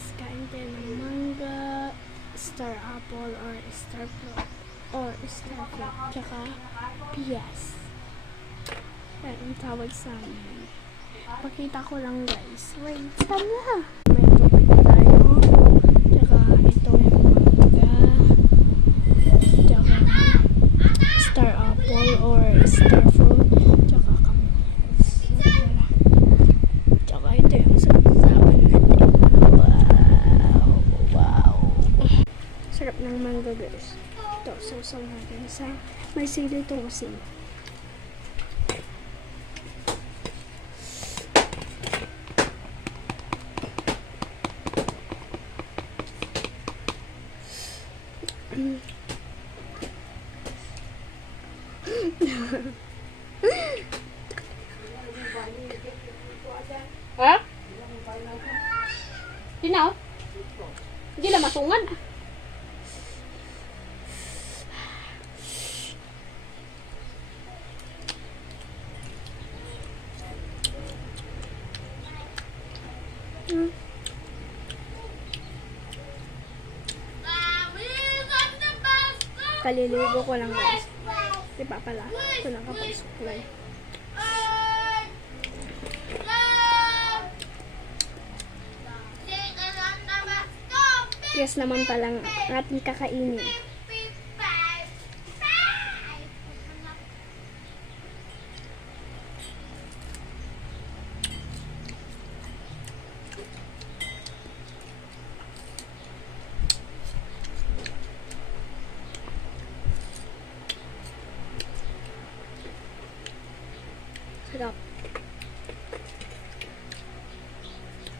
guys, kain tayo ng mangga, star apple or star fruit tsaka PS. Yan ang tawag sa amin. Pakita ko lang guys. Wait, tama! May tubig tayo. Tsaka itong mangga. Tsaka star apple or star fruit. Tsaka kamis. Tsaka ito yung sasawan natin. Wow! Sarap ng mangga guys. Ito, sausaw natin sa may sili itong asin. Ha? Tinaw? Hindi lang masungan. Kaliligo ko lang guys. Di pa pala. Ito nakapag-supply. Yes naman palang ating kakainin. Sarap.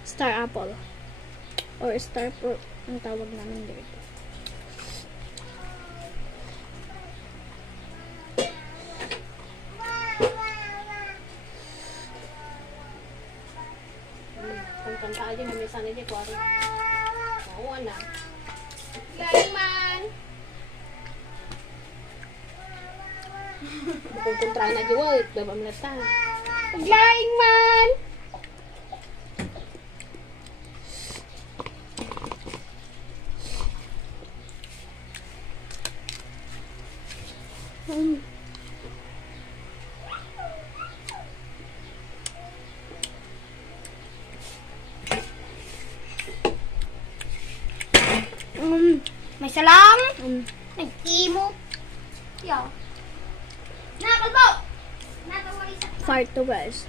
Star apple or star fruit ang tawag namin dito. Kung kanta aja na minsan aja kuwari. Oo na. Galing man. Kung kontra na aja wait, baba melata. Galing man. May salam. Nag-imo. Yo. Nakalbo. Part 2 guys.